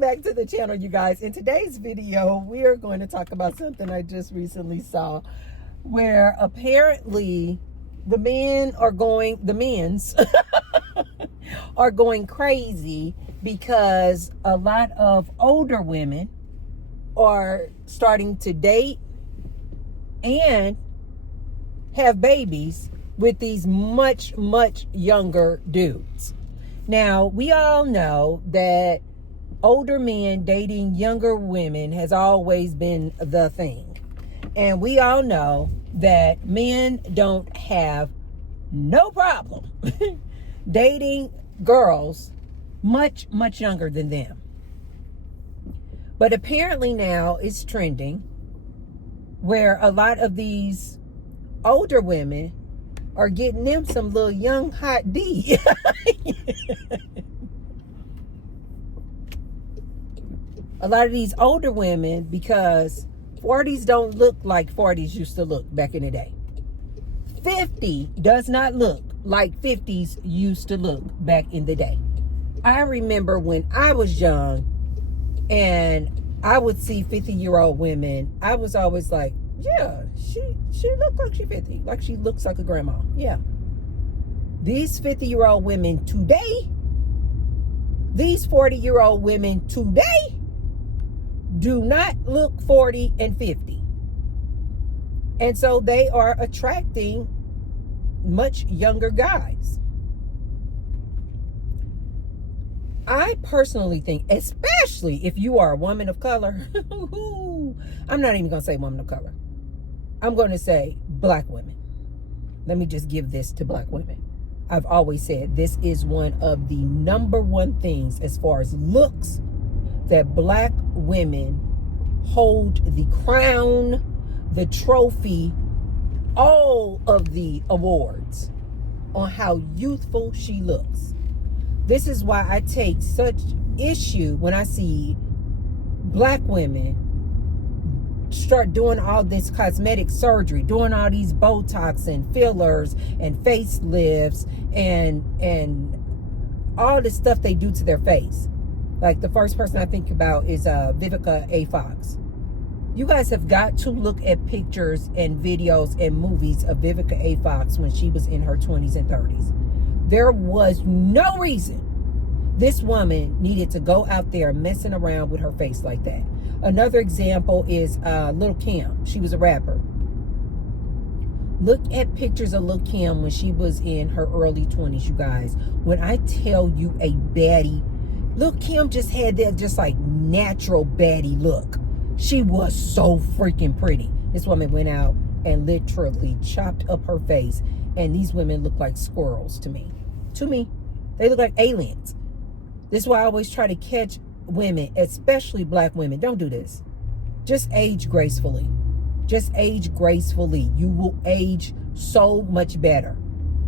Welcome back to the channel, you guys. In today's video, we are going to talk about something I just recently saw, where apparently the men's are going crazy because a lot of older women are starting to date and have babies with these much younger dudes. Now, we all know that older men dating younger women has always been the thing. And we all know that men don't have no problem dating girls much younger than them. But apparently now it's trending where a lot of these older women are getting them some little young hot D. A lot of these older women, because 40s don't look like 40s used to look back in the day. 50 does not look like 50s used to look back in the day. I remember when I was young and I would see 50-year-old women, I was always like, yeah, she looked like she's 50, like she looks like a grandma. Yeah. These 50-year-old women today, these 40-year-old women today do not look 40 and 50. And so they are attracting much younger guys. I personally think, especially if you are a woman of color, I'm not even going to say woman of color. I'm going to say black women. Let me just give this to black women. I've always said this is one of the number one things as far as looks that black women hold the crown, the trophy, all of the awards on how youthful she looks. This is why I take such issue when I see black women start doing all this cosmetic surgery, doing all these Botox and fillers and facelifts and all the stuff they do to their face. Like the first person I think about is Vivica A. Fox. You guys have got to look at pictures and videos and movies of Vivica A. Fox when she was in her 20s and 30s. There was no reason this woman needed to go out there messing around with her face like that. Another example is Lil' Kim. She was a rapper. Look at pictures of Lil' Kim when she was in her early 20s, you guys. When I tell you a baddie, Lil' Kim just had that just like natural baddie look. She was so freaking pretty. This woman went out and literally chopped up her face. And these women look like squirrels to me. To me, they look like aliens. This is why I always try to catch women, especially black women. Don't do this. Just age gracefully. Just age gracefully. You will age so much better.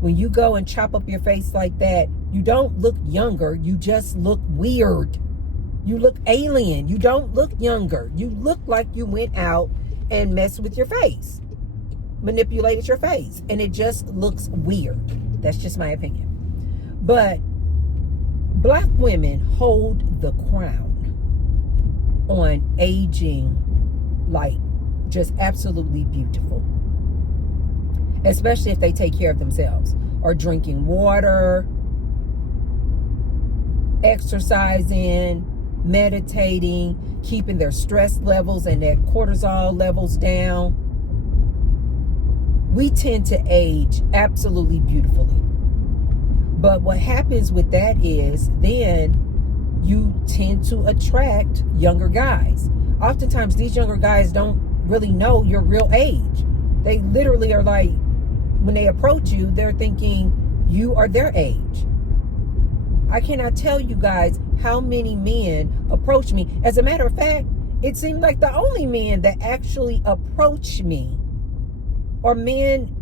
When you go and chop up your face like that, you don't look younger. You just look weird. You look alien. You don't look younger. You look like you went out and messed with your face. Manipulated your face. And it just looks weird. That's just my opinion. But black women hold the crown on aging like just absolutely beautiful. Especially if they take care of themselves. Or drinking water, exercising, meditating, keeping their stress levels and their cortisol levels down. We tend to age absolutely beautifully. But what happens with that is then you tend to attract younger guys. Oftentimes these younger guys don't really know your real age. They literally are like, when they approach you, they're thinking you are their age. I cannot tell you guys how many men approach me. As a matter of fact, it seemed like the only men that actually approach me are men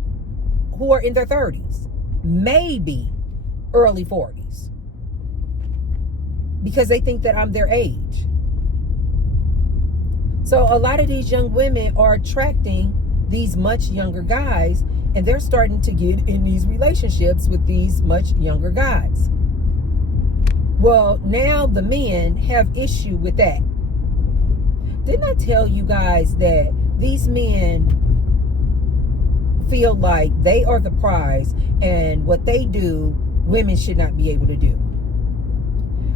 who are in their 30s, maybe early 40s, because they think that I'm their age. So a lot of these young women are attracting these much younger guys, and they're starting to get in these relationships with these much younger guys. Well, now the men have issue with that. Didn't I tell you guys that these men feel like they are the prize, and what they do, women should not be able to do?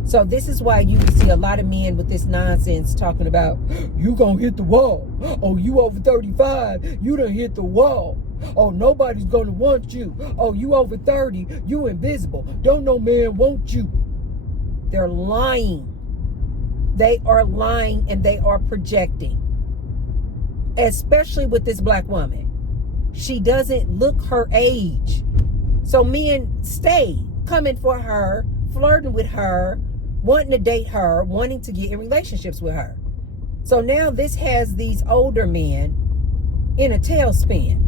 So this is why you see a lot of men with this nonsense talking about, you gonna hit the wall. Oh, you over 35, you done hit the wall. Oh, nobody's gonna want you. Oh, you over 30, you invisible. Don't no man want you. They're lying. They are lying, and they are projecting. Especially with this black woman. She doesn't look her age. So men stay coming for her, flirting with her, wanting to date her, wanting to get in relationships with her. So now this has these older men in a tailspin.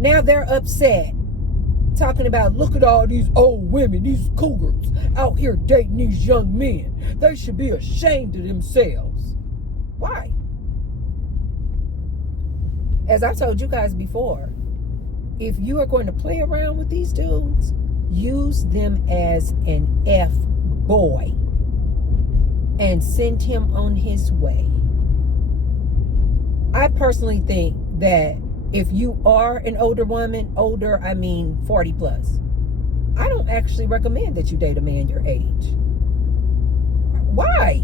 Now they're upset, talking about, look at all these old women, these cougars out here dating these young men. They should be ashamed of themselves. Why? As I told you guys before, if you are going to play around with these dudes, use them as an F-boy and send him on his way. I personally think that if you are an older woman, older, I mean 40 plus, I don't actually recommend that you date a man your age. Why?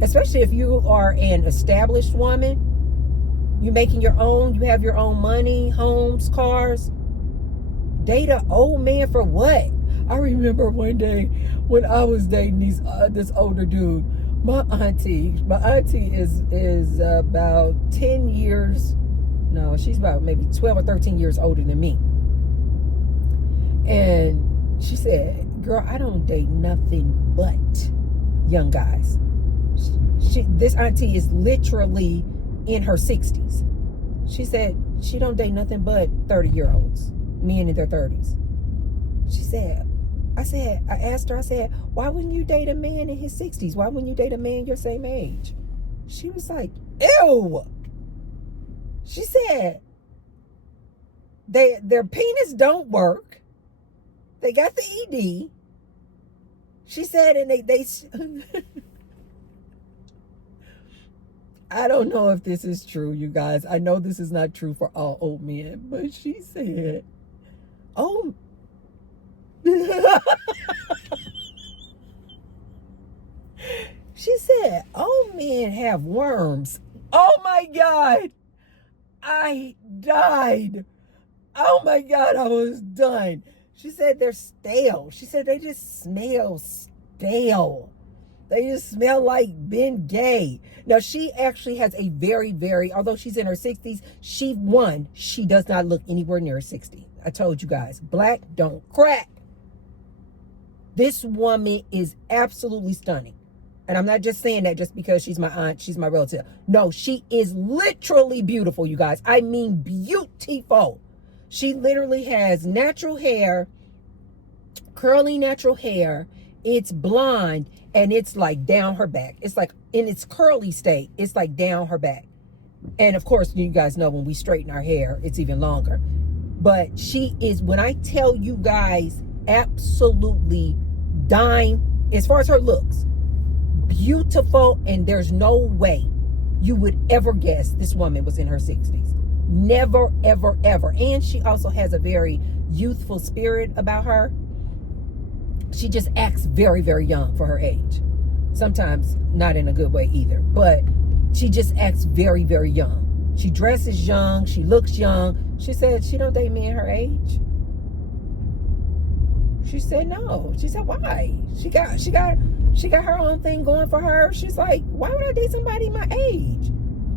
Especially if you are an established woman, you making your own, you have your own money, homes, cars. Date an old man for what? I remember one day when I was dating this older dude. My auntie is about 10 years. No, she's about maybe 12 or 13 years older than me. And she said, girl, I don't date nothing but young guys. This auntie is literally in her 60s. She said she don't date nothing but 30-year-olds, men in their 30s. She said, I asked her, I said, why wouldn't you date a man in his 60s? Why wouldn't you date a man your same age? She was like, ew. She said, their penis don't work. They got the ED. She said, and they I don't know if this is true, you guys. I know this is not true for all old men, but she said, oh, she said, old men have worms. Oh my God. I died. Oh my God, I was done. She said they're stale. She said they just smell stale. They just smell like Ben Gay. Now, she actually has a very, very, although she's in her 60s, she does not look anywhere near 60. I told you guys, black don't crack. This woman is absolutely stunning. And I'm not just saying that just because she's my aunt, she's my relative. No, she is literally beautiful, you guys. I mean beautiful. She literally has natural hair, curly natural hair. It's blonde, and it's like down her back. It's like in its curly state, it's like down her back. And of course, you guys know when we straighten our hair, it's even longer. But she is, when I tell you guys, absolutely dime as far as her looks. Beautiful, and there's no way you would ever guess this woman was in her 60s. Never, ever, ever. And she also has a very youthful spirit about her. She just acts very, very young for her age. Sometimes not in a good way either, but she just acts very, very young. She dresses young. She looks young. She said she don't date men her age. She said no. She said, why? She got her own thing going for her. She's like, why would I date somebody my age?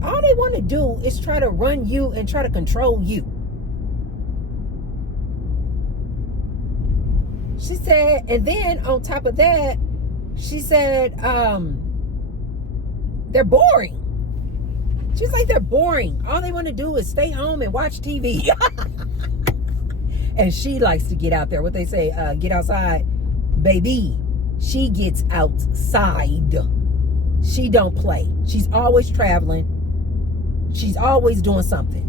All they want to do is try to run you and try to control you. She said, and then on top of that, she said, they're boring. She's like, they're boring. All they want to do is stay home and watch TV. And she likes to get out there. What they say, get outside. Baby, she gets outside. She don't play. She's always traveling. She's always doing something.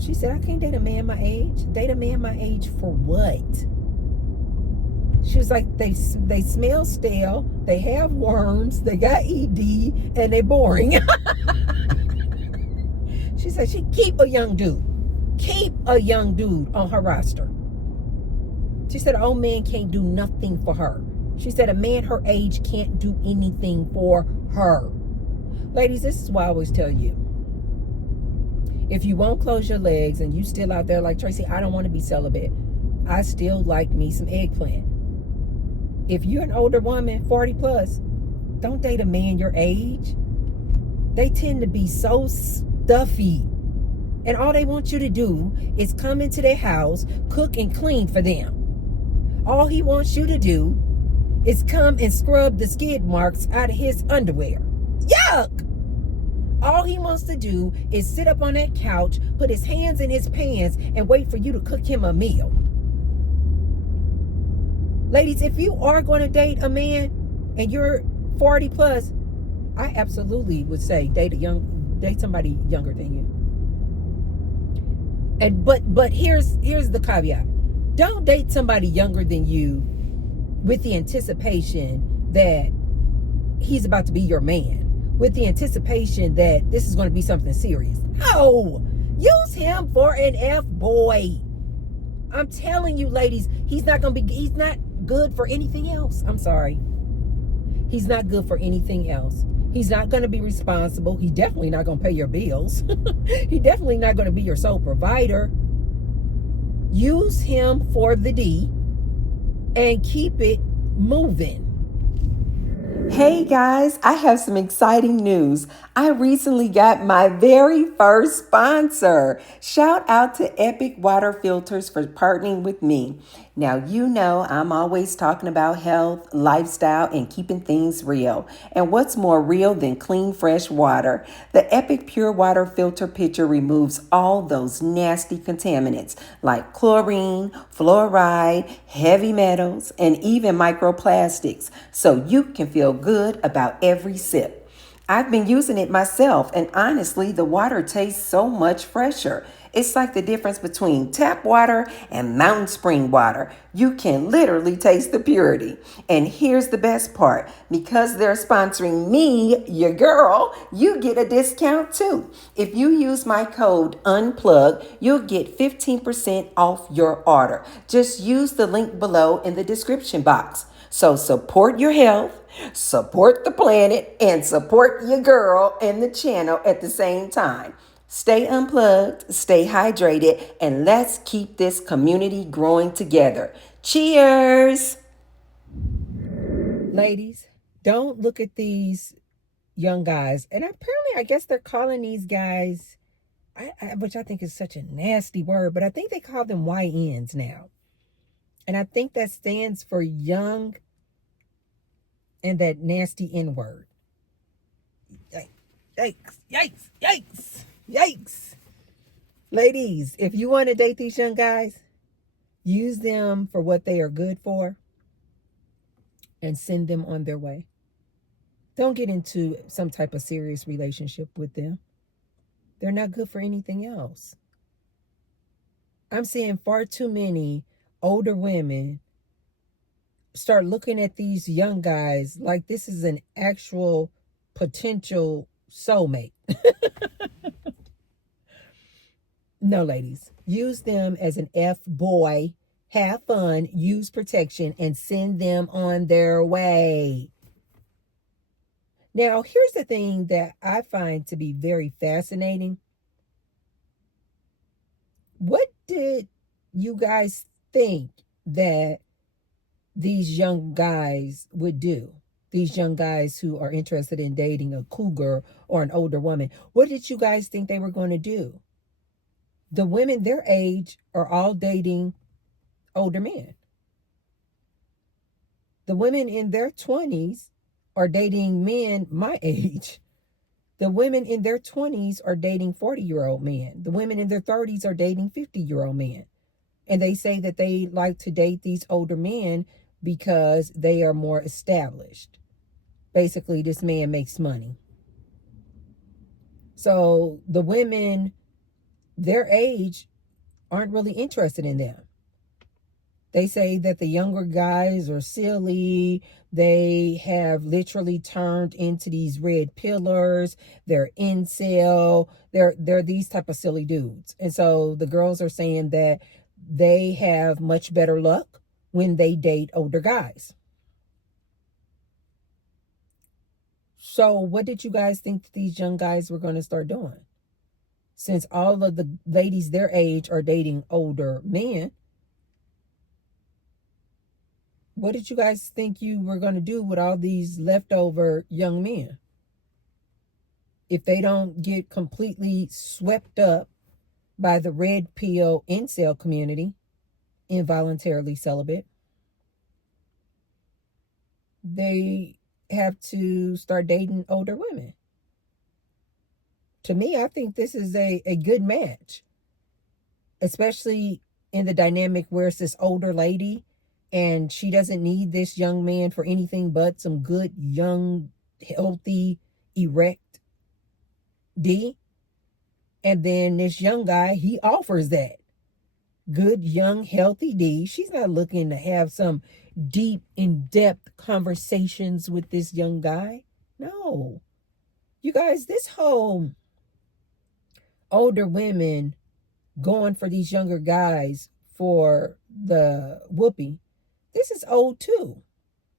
She said, I can't date a man my age. Date a man my age for what? She was like, they smell stale, they have worms, they got ED, and they're boring. She said she keep a young dude. Keep a young dude on her roster. She said an old man can't do nothing for her. She said a man her age can't do anything for her. Ladies, this is why I always tell you, if you won't close your legs and you still out there like, Tracy, I don't want to be celibate. I still like me some eggplant. If you're an older woman, 40 plus, don't date a man your age. They tend to be so stuffy. And all they want you to do is come into their house, cook and clean for them. All he wants you to do is come and scrub the skid marks out of his underwear. Yuck! All he wants to do is sit up on that couch, put his hands in his pants, and wait for you to cook him a meal. Ladies, if you are going to date a man and you're 40 plus, I absolutely would say date somebody younger than you. And but here's the caveat. Don't date somebody younger than you with the anticipation that he's about to be your man, with the anticipation that this is going to be something serious. No! Use him for an F-boy. I'm telling you, ladies, he's not good for anything else. I'm sorry. He's not good for anything else. He's not going to be responsible. He's definitely not going to pay your bills. He's definitely not going to be your sole provider. Use him for the D and keep it moving. Hey guys, I have some exciting news. I recently got my very first sponsor. Shout out to Epic Water Filters for partnering with me. Now, you know I'm always talking about health, lifestyle, and keeping things real. And what's more real than clean, fresh water? The Epic Pure Water Filter Pitcher removes all those nasty contaminants like chlorine, fluoride, heavy metals, and even microplastics, so you can feel good about every sip. I've been using it myself, and honestly, the water tastes so much fresher. It's like the difference between tap water and mountain spring water. You can literally taste the purity. And here's the best part. Because they're sponsoring me, your girl, you get a discount too. If you use my code UNPLUG, you'll get 15% off your order. Just use the link below in the description box. So support your health, support the planet, and support your girl and the channel at the same time. Stay unplugged, stay hydrated, and let's keep this community growing together. Cheers! Ladies, don't look at these young guys. And apparently, I guess they're calling these guys, which I think is such a nasty word, but I think they call them YNs now. And I think that stands for young and that nasty N word. Yikes, yikes, yikes, yikes. Ladies, if you want to date these young guys, use them for what they are good for and send them on their way. Don't get into some type of serious relationship with them. They're not good for anything else. I'm seeing far too many older women start looking at these young guys like this is an actual potential soulmate. No, ladies, use them as an F-boy. Have fun, use protection, and send them on their way. Now, here's the thing that I find to be very fascinating. What did you guys think that these young guys would do? These young guys who are interested in dating a cougar or an older woman. What did you guys think they were going to do? The women their age are all dating older men. The women in their 20s are dating men my age. The women in their 20s are dating 40-year-old men. The women in their 30s are dating 50-year-old men. And they say that they like to date these older men because they are more established. Basically, this man makes money. So the women their age aren't really interested in them. They say that the younger guys are silly. They have literally turned into these red pillars. They're incel. They're these type of silly dudes. And so the girls are saying that they have much better luck when they date older guys. So what did you guys think these young guys were going to start doing? Since all of the ladies their age are dating older men, what did you guys think you were going to do with all these leftover young men? If they don't get completely swept up by the red pill incel community, involuntarily celibate, they have to start dating older women. To me, I think this is a good match, especially in the dynamic where it's this older lady and she doesn't need this young man for anything but some good, young, healthy, erect D. And then this young guy, he offers that good, young, healthy D. She's not looking to have some deep, in-depth conversations with this young guy. No. You guys, this whole older women going for these younger guys for the whoopee, this is old too.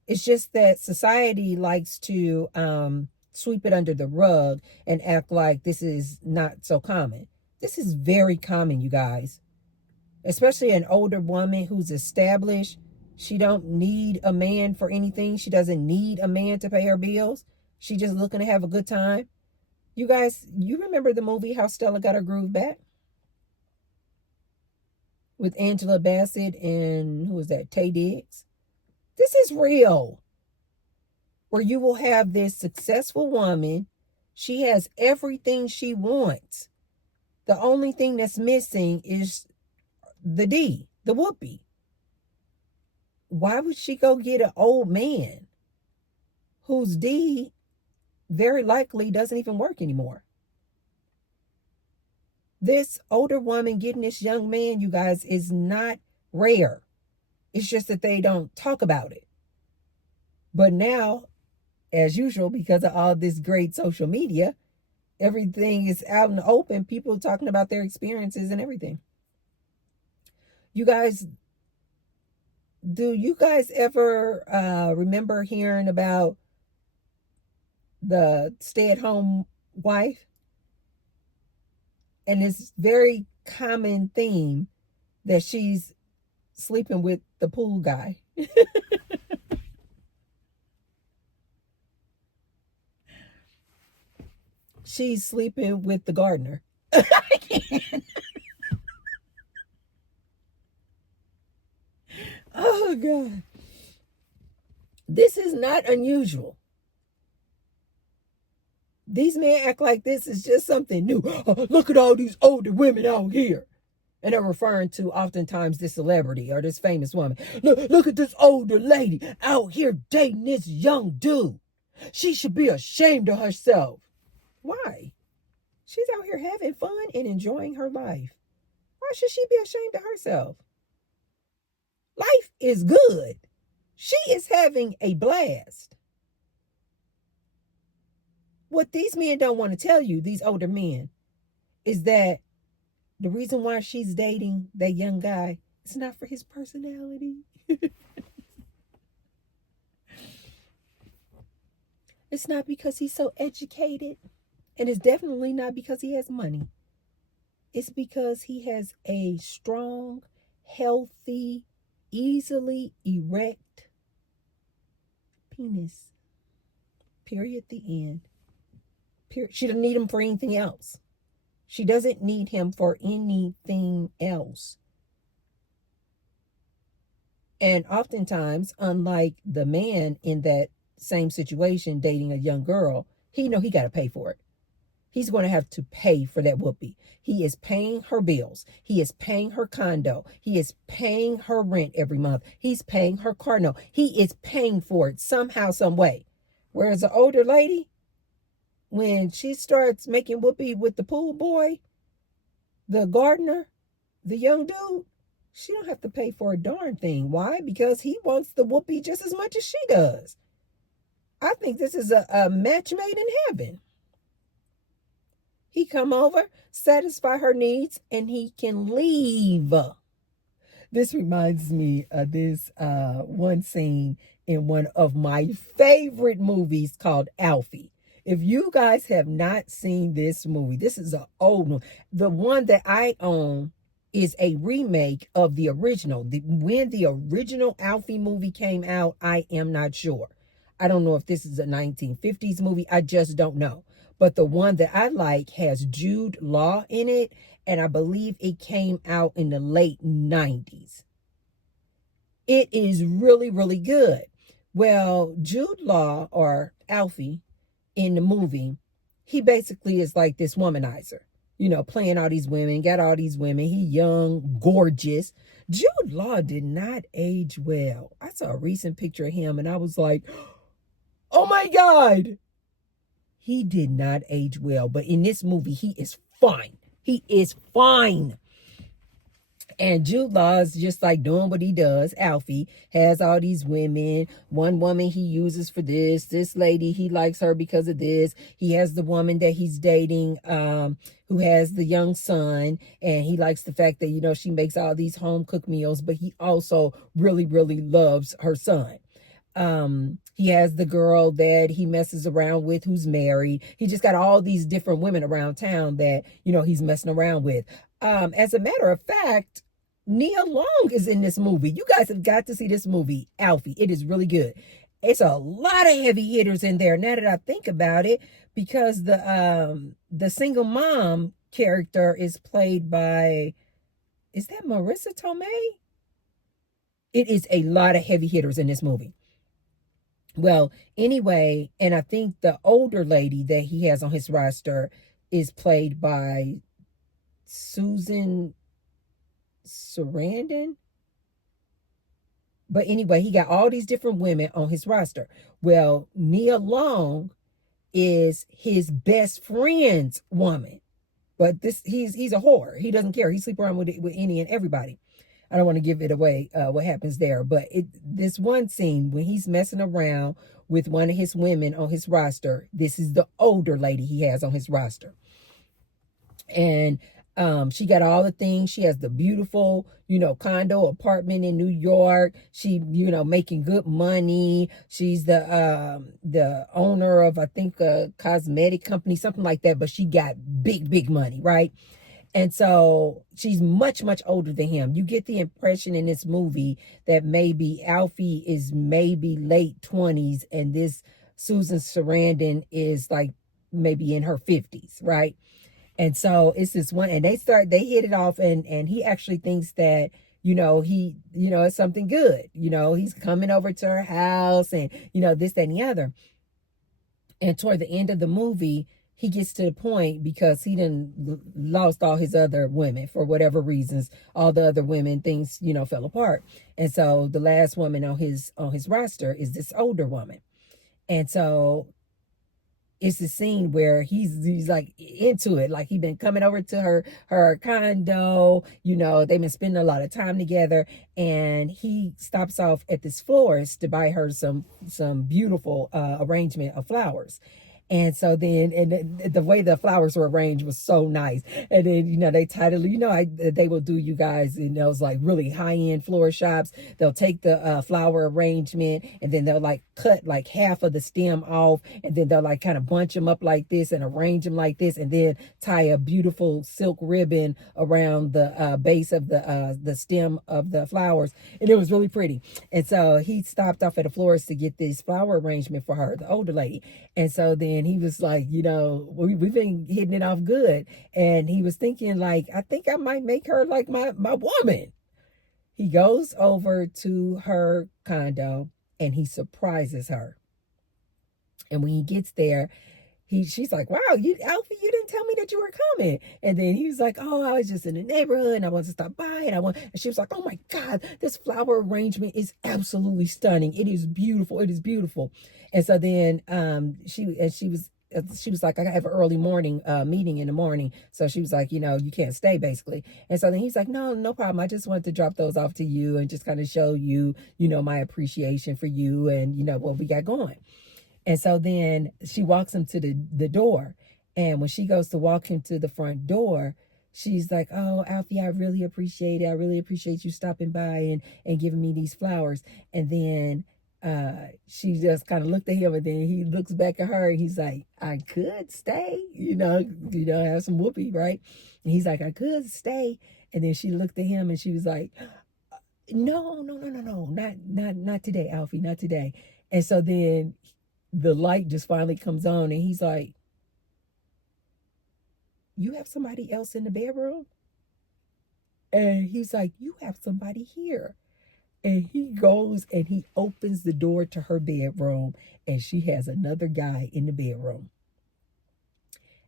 It's just that society likes to sweep it under the rug and act like this is not so common. This is very common, you guys. Especially an older woman who's established. She don't need a man for anything. She doesn't need a man to pay her bills. She just looking to have a good time. You guys, you remember the movie How Stella Got Her Groove Back? With Angela Bassett and who was that? Taye Diggs. This is real. Where you will have this successful woman. She has everything she wants. The only thing that's missing is the D, the whoopee. Why would she go get an old man whose D very likely doesn't even work anymore? This older woman getting this young man, you guys, is not rare. It's just that they don't talk about it. But now, as usual, because of all this great social media, everything is out in the open. People talking about their experiences and everything. You guys, do you guys ever remember hearing about the stay-at-home wife? And this very common theme that she's sleeping with the pool guy. She's sleeping with the gardener. I can't. Oh, God. This is not unusual. These men act like this is just something new. Oh, look at all these older women out here. And they're referring to oftentimes this celebrity or this famous woman. Look at this older lady out here dating this young dude. She should be ashamed of herself. Why? She's out here having fun and enjoying her life. Why should she be ashamed of herself? Life is good. She is having a blast. What these men don't want to tell you, these older men, is that the reason why she's dating that young guy is not for his personality. It's not because he's so educated. And it's definitely not because he has money. It's because he has a strong, healthy, easily erect penis. Period. The end. Period. She doesn't need him for anything else. She doesn't need him for anything else. And oftentimes, unlike the man in that same situation dating a young girl, he got to pay for it. He's going to have to pay for that whoopee. He is paying her bills. He is paying her condo. He is paying her rent every month. He's paying her car note. He is paying for it somehow, some way. Whereas the older lady, when she starts making whoopee with the pool boy, the gardener, the young dude, She don't have to pay for a darn thing. Why? Because he wants the whoopee just as much as she does. I think this is a match made in heaven. He come over, satisfy her needs, and he can leave. This reminds me of this one scene in one of my favorite movies called Alfie. If you guys have not seen this movie, this is an old one. The one that I own is a remake of the original. When the original Alfie movie came out, I am not sure. I don't know if this is a 1950s movie. I just don't know. But the one that I like has Jude Law in it, and I believe it came out in the late 90s. It is really, really good. Well, Jude Law, or Alfie, in the movie, he basically is like this womanizer, playing all these women, got all these women. He young, gorgeous. Jude Law did not age well. I saw a recent picture of him and I was like, oh my God. He did not age well. But in this movie, he is fine. He is fine. And Jude Law is just like doing what he does. Alfie has all these women. One woman he uses for this. This lady, he likes her because of this. He has the woman that he's dating who has the young son. And he likes the fact that, she makes all these home cooked meals. But he also really, really loves her son. He has the girl that he messes around with who's married. He just got all these different women around town that, he's messing around with. As a matter of fact, Nia Long is in this movie. You guys have got to see this movie, Alfie. It is really good. It's a lot of heavy hitters in there now that I think about it, because the single mom character is played by, is that Marissa Tomei? It is a lot of heavy hitters in this movie. Well, anyway, and I think the older lady that he has on his roster is played by Susan Sarandon. But anyway, he got all these different women on his roster. Well, Nia Long is his best friend's woman. But he's a whore. He doesn't care. He sleeps around with any and everybody. I don't want to give it away what happens there. But this one scene when he's messing around with one of his women on his roster, this is the older lady he has on his roster. And she got all the things. She has the beautiful, condo apartment in New York. She, making good money. She's the owner of, I think, a cosmetic company, something like that. But she got big, big money, right? And so she's much, much older than him. You get the impression in this movie that maybe Alfie is maybe late 20s and this Susan Sarandon is like maybe in her 50s, right? And so it's this one, and they hit it off, and he actually thinks that, it's something good. He's coming over to her house and, this, that, and the other. And toward the end of the movie, he gets to the point, because he done lost all his other women for whatever reasons. All the other women, things, fell apart. And so the last woman on his roster is this older woman. And so it's the scene where he's like into it. Like, he been coming over to her condo, they've been spending a lot of time together, and he stops off at this florist to buy her some beautiful arrangement of flowers. And so then, and the way the flowers were arranged was so nice. And then, they titled, they will do, you guys, those like really high-end flower shops. They'll take the flower arrangement, and then they'll like cut like half of the stem off, and then they'll like kind of bunch them up like this and arrange them like this, and then tie a beautiful silk ribbon around the base of the stem of the flowers. And it was really pretty. And so he stopped off at a florist to get this flower arrangement for her, the older lady. And so then he was like, we've been hitting it off good. And he was thinking, like, I think I might make her like my woman. He goes over to her condo and he surprises her. And when he gets there, she's like, wow, Alfie, you didn't tell me that you were coming. And then he was like, oh, I was just in the neighborhood and I wanted to stop by. And she was like, oh my God, this flower arrangement is absolutely stunning. It is beautiful. It is beautiful. And so then she was she was like, I have an early morning meeting in the morning. So she was like, you can't stay basically. And so then he's like, no problem. I just wanted to drop those off to you and just kind of show you, my appreciation for you and, what we got going. And so then she walks him to the door. And when she goes to walk him to the front door, she's like, oh, Alfie, I really appreciate it. I really appreciate you stopping by and giving me these flowers. And then she just kind of looked at him, and then he looks back at her and he's like, I could stay, have some whoopee, right? And he's like, I could stay. And then she looked at him and she was like, no, not today, Alfie, not today. And so then the light just finally comes on and he's like, you have somebody else in the bedroom? And he's like, you have somebody here. And he goes and he opens the door to her bedroom and she has another guy in the bedroom.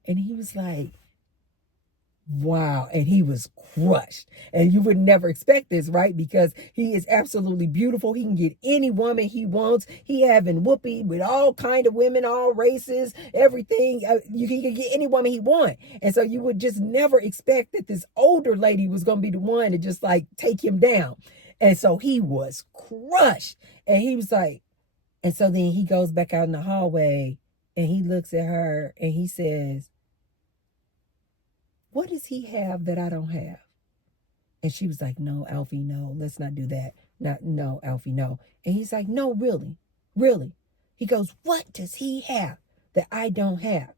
And he was like, wow. And he was crushed. And you would never expect this, right? Because he is absolutely beautiful. He can get any woman he wants. He having whoopee with all kind of women, all races, everything. He can get any woman he want. And so you would just never expect that this older lady was going to be the one to just like take him down. And so he was crushed. And he was like, and so then he goes back out in the hallway and he looks at her and he says, what does he have that I don't have? And she was like, no, Alfie, no, let's not do that. No, Alfie, no. And he's like, no, really. He goes, what does he have that I don't have?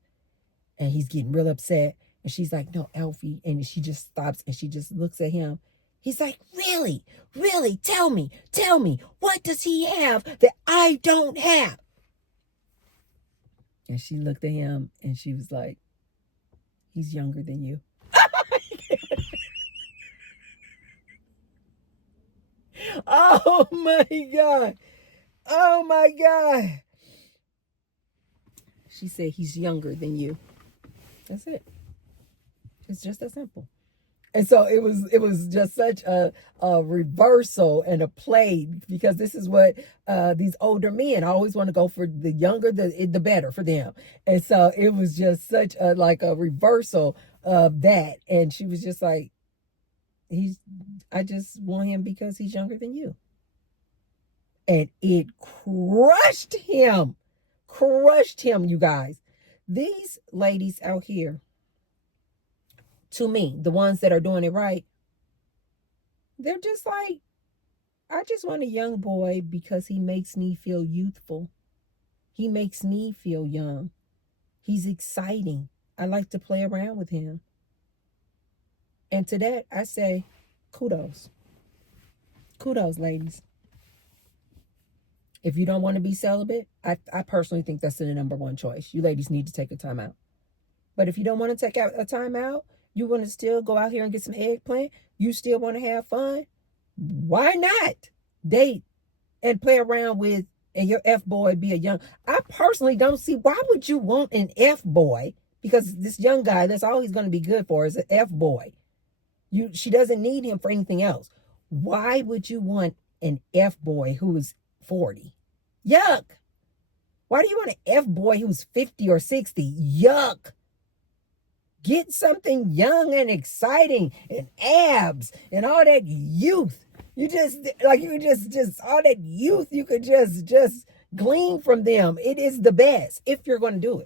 And he's getting real upset. And she's like, no, Alfie. And she just stops and she just looks at him. He's like, really, tell me, what does he have that I don't have? And she looked at him and she was like, he's younger than you. Oh my God. Oh my God. She said he's younger than you. That's it. It's just that simple. And so it was just such a reversal and a play, because this is what these older men always want to go for. The younger, the better for them. And so it was just such a reversal of that. And she was just like, I just want him because he's younger than you. And it crushed him, you guys. These ladies out here, to me, the ones that are doing it right, they're just like, I just want a young boy because he makes me feel youthful. He makes me feel young. He's exciting. I like to play around with him. And to that, I say, kudos. Kudos, ladies. If you don't want to be celibate, I personally think that's the number one choice. You ladies need to take a time out. But if you don't want to take a time out, you want to still go out here and get some eggplant, you still want to have fun, why not date and play around with, and your F-boy be a young... I personally don't see, why would you want an F-boy? Because this young guy, that's all he's going to be good for is an F-boy. She doesn't need him for anything else. Why would you want an F-boy who is 40? Yuck. Why do you want an F-boy who's 50 or 60? Yuck. Get something young and exciting and abs and all that youth. You just all that youth you could just glean from them. It is the best if you're going to do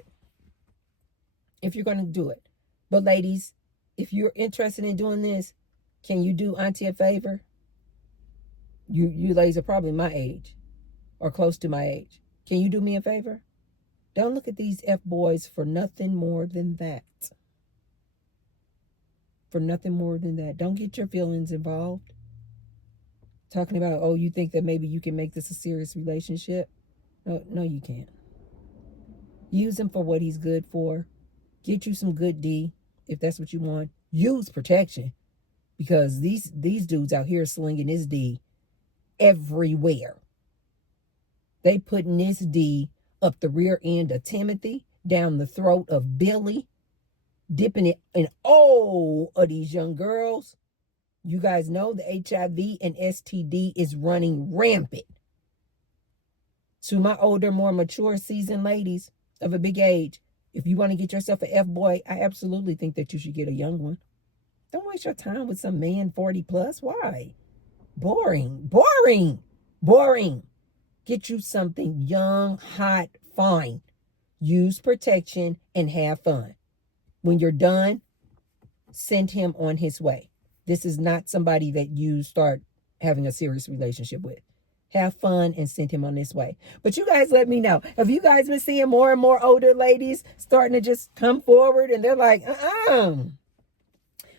it. But ladies, if you're interested in doing this, can you do auntie a favor? You ladies are probably my age or close to my age. Can you do me a favor? Don't look at these F-boys for nothing more than that. For nothing more than that. Don't get your feelings involved. Talking about, oh, you think that maybe you can make this a serious relationship? No, you can't. Use him for what he's good for. Get you some good D, if that's what you want. Use protection, because these dudes out here slinging this D everywhere. They putting this D up the rear end of Timothy, down the throat of Billy, dipping it in all of these young girls. You guys know the HIV and STD is running rampant. To my older, more mature, seasoned ladies of a big age, If you want to get yourself an F-boy, I absolutely think that you should get a young one. Don't waste your time with some man 40 plus. Why? Boring, boring, boring. Get you something young, hot, fine. Use protection and have fun. When you're done, send him on his way. This is not somebody that you start having a serious relationship with. Have fun and send him on his way. But you guys let me know. Have you guys been seeing more and more older ladies starting to just come forward and they're like,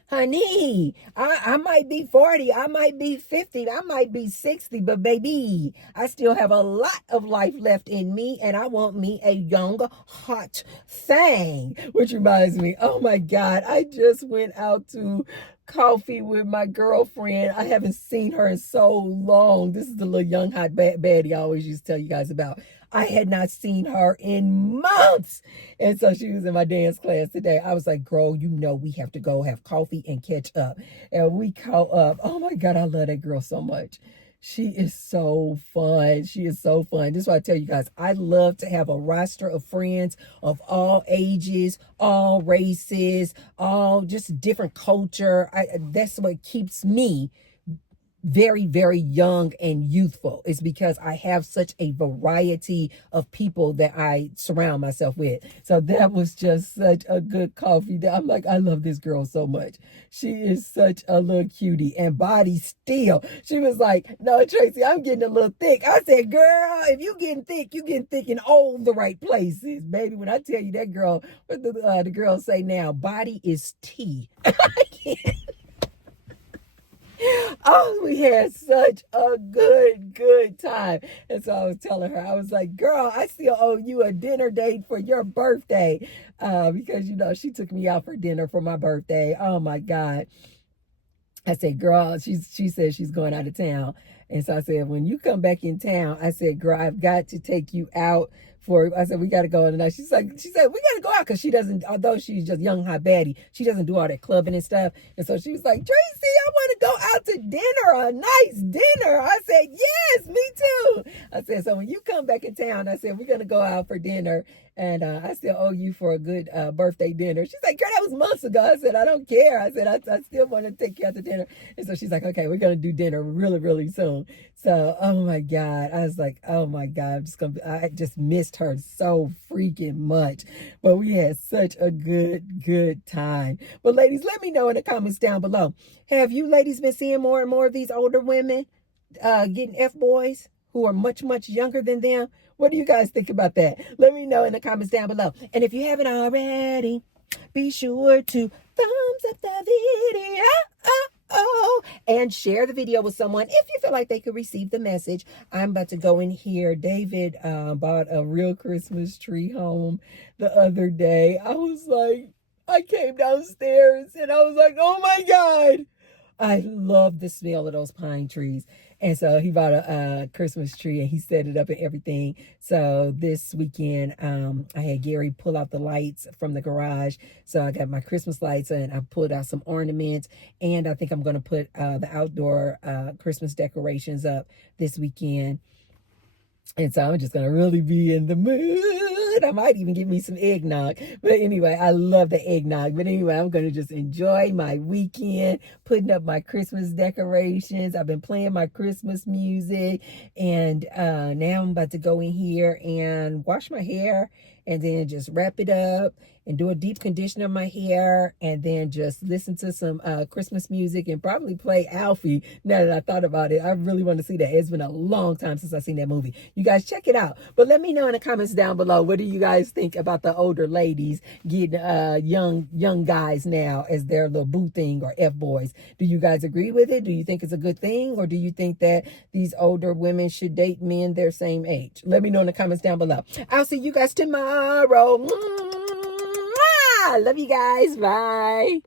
honey, I might be 40, I might be 50, I might be 60, but baby, I still have a lot of life left in me, and I want me a young, hot thing. Which reminds me, oh my God, I just went out to coffee with my girlfriend. I haven't seen her in so long. This is the little young, hot baddie I always used to tell you guys about. I had not seen her in months. And so she was in my dance class today. I was like, girl, you know we have to go have coffee and catch up. And we caught up. Oh my God, I love that girl so much. She is so fun. She is so fun. This is why I tell you guys, I love to have a roster of friends of all ages, all races, all just different culture. That's what keeps me very, very young and youthful. It's because I have such a variety of people that I surround myself with. So that was just such a good coffee. I'm like, I love this girl so much. She is such a little cutie and body still. She was like, no, Tracy, I'm getting a little thick. I said, girl, if you getting thick, you getting thick in all the right places, baby. When I tell you that girl, what the girls say now, body is tea. I can't. Oh, we had such a good time. And so I was telling her, I was like, girl, I still owe you a dinner date for your birthday. Because, you know, she took me out for dinner for my birthday. Oh, my God. I said, girl, she said she's going out of town. And so I said, when you come back in town, I said, girl, I've got to take you out I said, we got to go on tonight. She said, we got to go out because she doesn't, although she's just young, hot baddie, she doesn't do all that clubbing and stuff. And so she was like, Tracy, I want to go out to dinner, a nice dinner. I said, yes, me too. I said, so when you come back in town, I said, we're going to go out for dinner. And I still owe you for a good birthday dinner. She's like, girl, that was months ago. I said, I don't care. I said, I still want to take you out to dinner. And so she's like, okay, we're going to do dinner really, really soon. So, oh my God. I was like, oh my God, I just missed her so freaking much. But we had such a good time. But ladies, let me know in the comments down below. Have you ladies been seeing more and more of these older women getting F-boys who are much, much younger than them? What do you guys think about that? Let me know in the comments down below. And if you haven't already, be sure to thumbs up the video. And share the video with someone if you feel like they could receive the message. I'm about to go in here. David bought a real Christmas tree home the other day. I was like, I came downstairs and I was like, oh my God. I love the smell of those pine trees. And so he bought a Christmas tree and he set it up and everything. So this weekend, I had Gary pull out the lights from the garage. So I got my Christmas lights and I pulled out some ornaments. And I think I'm going to put the outdoor Christmas decorations up this weekend. And so I'm just going to really be in the mood. I might even get me some eggnog. But anyway, I love the eggnog. But anyway, I'm going to just enjoy my weekend, putting up my Christmas decorations. I've been playing my Christmas music. And now I'm about to go in here and wash my hair and then just wrap it up and do a deep condition of my hair and then just listen to some Christmas music and probably play Alfie. Now that I thought about it, I really want to see that. It's been a long time since I've seen that movie. You guys check it out. But let me know in the comments down below, what do you guys think about the older ladies getting young guys now as their little boo thing or F-boys? Do you guys agree with it? Do you think it's a good thing? Or do you think that these older women should date men their same age? Let me know in the comments down below. I'll see you guys tomorrow. Love you guys. Bye.